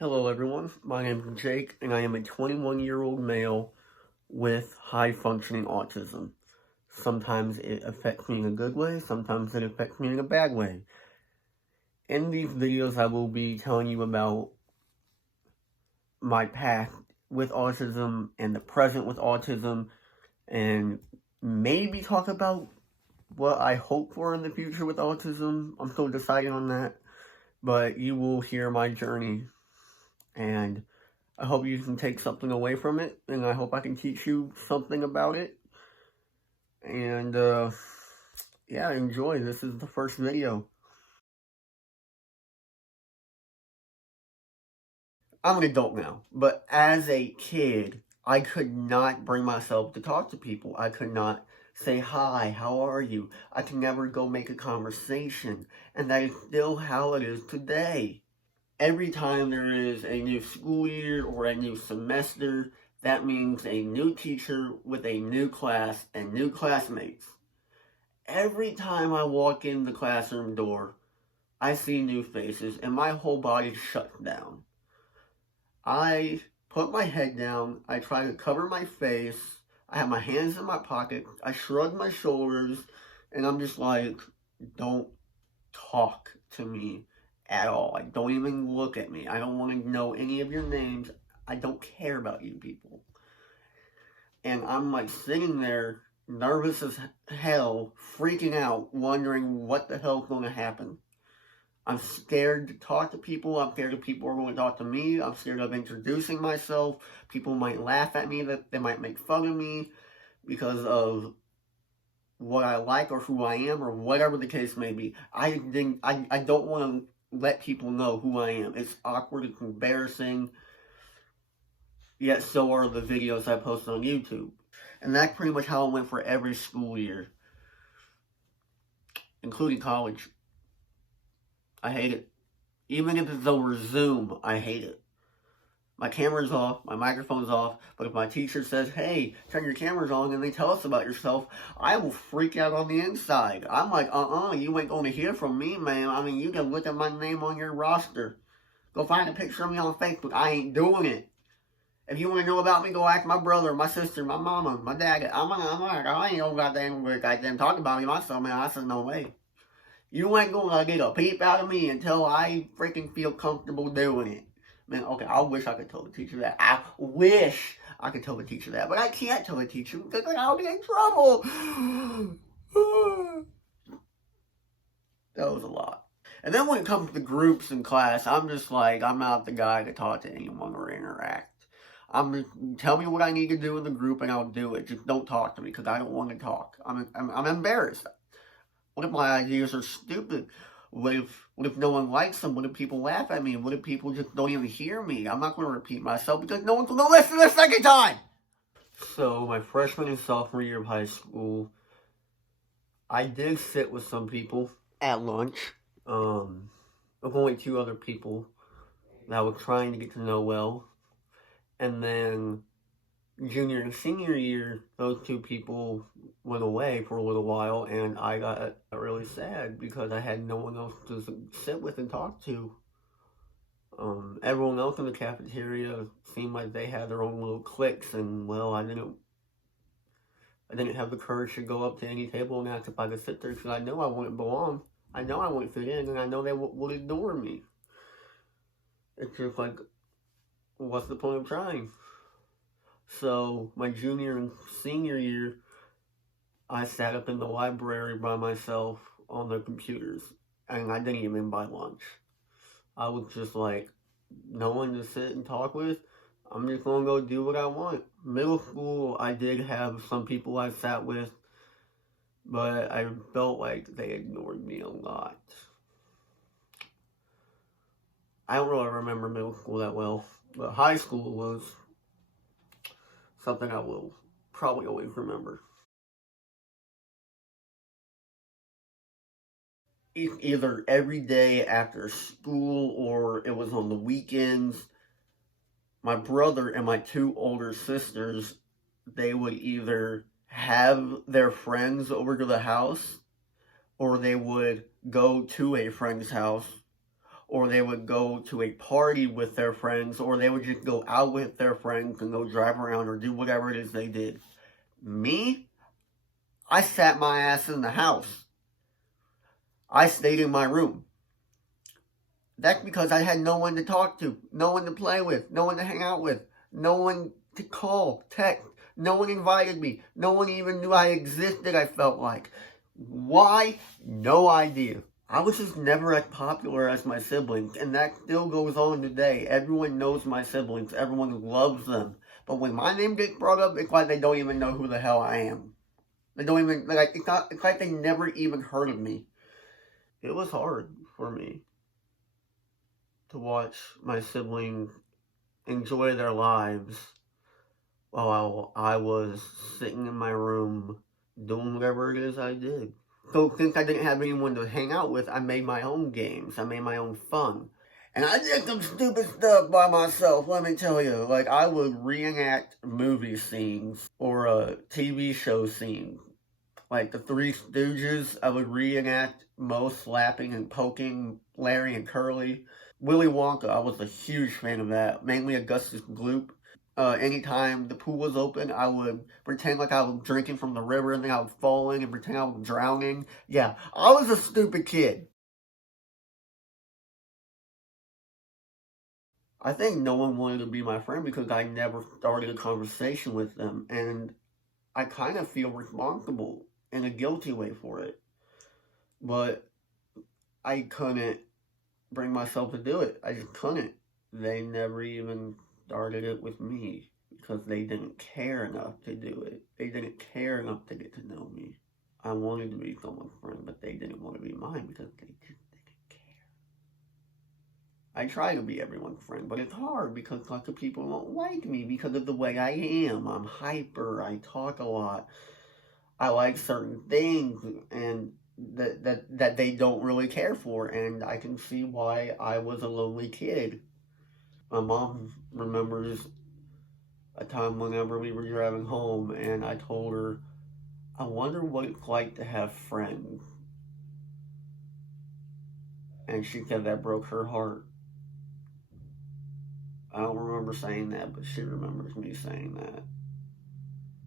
Hello everyone, my name is Jake and I am a 21-year-old male with high-functioning autism. Sometimes it affects me in a good way, sometimes it affects me in a bad way. In these videos I will be telling you about my past with autism and the present with autism, and maybe talk about what I hope for in the future with autism. I'm still deciding on that, but you will hear my journey, and I hope you can take something away from it, and I hope I can teach you something about it. And, yeah, enjoy. This is the first video. I'm an adult now, but as a kid, I could not bring myself to talk to people. I could not say, hi, how are you? I could never go make a conversation, and that is still how it is today. Every time there is a new school year or a new semester, that means a new teacher with a new class and new classmates. Every time I walk in the classroom door, I see new faces and my whole body shuts down. I put my head down, I try to cover my face, I have my hands in my pocket, I shrug my shoulders, and I'm just like, don't talk to me at all. Don't even look at me. I don't want to know any of your names. I don't care about you people. And I'm like sitting there, nervous as hell, freaking out, wondering what the hell's going to happen. I'm scared to talk to people. I'm scared that people are going to talk to me. I'm scared of introducing myself. People might laugh at me, that they might make fun of me because of what I like or who I am or whatever the case may be. I don't want to let people know who I am. It's awkward, it's embarrassing, yet so are the videos I post on YouTube. And that's pretty much how it went for every school year, including college. I hate it. Even if it's over Zoom, I hate it. My camera's off, my microphone's off, but if my teacher says, hey, turn your cameras on and they tell us about yourself, I will freak out on the inside. I'm like, you ain't going to hear from me, man. I mean, you can look at my name on your roster. Go find a picture of me on Facebook. I ain't doing it. If you want to know about me, go ask my brother, my sister, my mama, my dad. I ain't gonna goddamn talk about me myself, man. I said, no way. You ain't gonna get a peep out of me until I freaking feel comfortable doing it. Man, okay, I wish I could tell the teacher that. I wish I could tell the teacher that, but I can't tell the teacher because I'll get in trouble. That was a lot. And then when it comes to groups in class, I'm just like, I'm not the guy to talk to anyone or interact. Tell me what I need to do in the group and I'll do it. Just don't talk to me because I don't want to talk. I'm embarrassed. What if my ideas are stupid? What if no one likes them? What if people laugh at me? What if people just don't even hear me? I'm not going to repeat myself because no one's going to listen the second time. So my freshman and sophomore year of high school, I did sit with some people at lunch. With only 2 other people that I was trying to get to know well. And then junior and senior year, those 2 people went away for a little while, and I got really sad because I had no one else to sit with and talk to. Everyone else in the cafeteria seemed like they had their own little cliques, and well, I didn't have the courage to go up to any table and ask if I could sit there because I know I wouldn't belong. I know I wouldn't fit in, and I know they would ignore me. It's just like, what's the point of trying? So, my junior and senior year, I sat up in the library by myself on the computers, and I didn't even buy lunch. I was just like, no one to sit and talk with, I'm just gonna go do what I want. Middle school, I did have some people I sat with, but I felt like they ignored me a lot. I don't really remember middle school that well, but high school was something I will probably always remember. Either every day after school or it was on the weekends. My brother and my 2 older sisters, they would either have their friends over to the house or they would go to a friend's house, or they would go to a party with their friends, or they would just go out with their friends and go drive around or do whatever it is they did. Me, I sat my ass in the house. I stayed in my room. That's because I had no one to talk to, no one to play with, no one to hang out with, no one to call, text. No one invited me. No one even knew I existed, I felt like. Why? No idea. I was just never as popular as my siblings, and that still goes on today. Everyone knows my siblings. Everyone loves them. But when my name gets brought up, it's like they don't even know who the hell I am. They don't even, like, it's like they never even heard of me. It was hard for me to watch my siblings enjoy their lives while I was sitting in my room doing whatever it is I did. So since I didn't have anyone to hang out with, I made my own games. I made my own fun. And I did some stupid stuff by myself, let me tell you. Like, I would reenact movie scenes or a TV show scene. Like the Three Stooges, I would reenact Moe slapping and poking Larry and Curly. Willy Wonka, I was a huge fan of that. Mainly Augustus Gloop. Anytime the pool was open, I would pretend like I was drinking from the river, and then I would fall in and pretend I was drowning. Yeah, I was a stupid kid. I think no one wanted to be my friend because I never started a conversation with them, and I kind of feel responsible in a guilty way for it. But I couldn't bring myself to do it. I just couldn't. They never even started it with me because they didn't care enough to do it. They didn't care enough to get to know me. I wanted to be someone's friend, but they didn't want to be mine because they just didn't care. I try to be everyone's friend, but it's hard because lots of people don't like me because of the way I am. I'm hyper, I talk a lot, I like certain things, and that they don't really care for, and I can see why I was a lonely kid. My mom remembers a time whenever we were driving home, and I told her, I wonder what it's like to have friends. And she said that broke her heart. I don't remember saying that, but she remembers me saying that.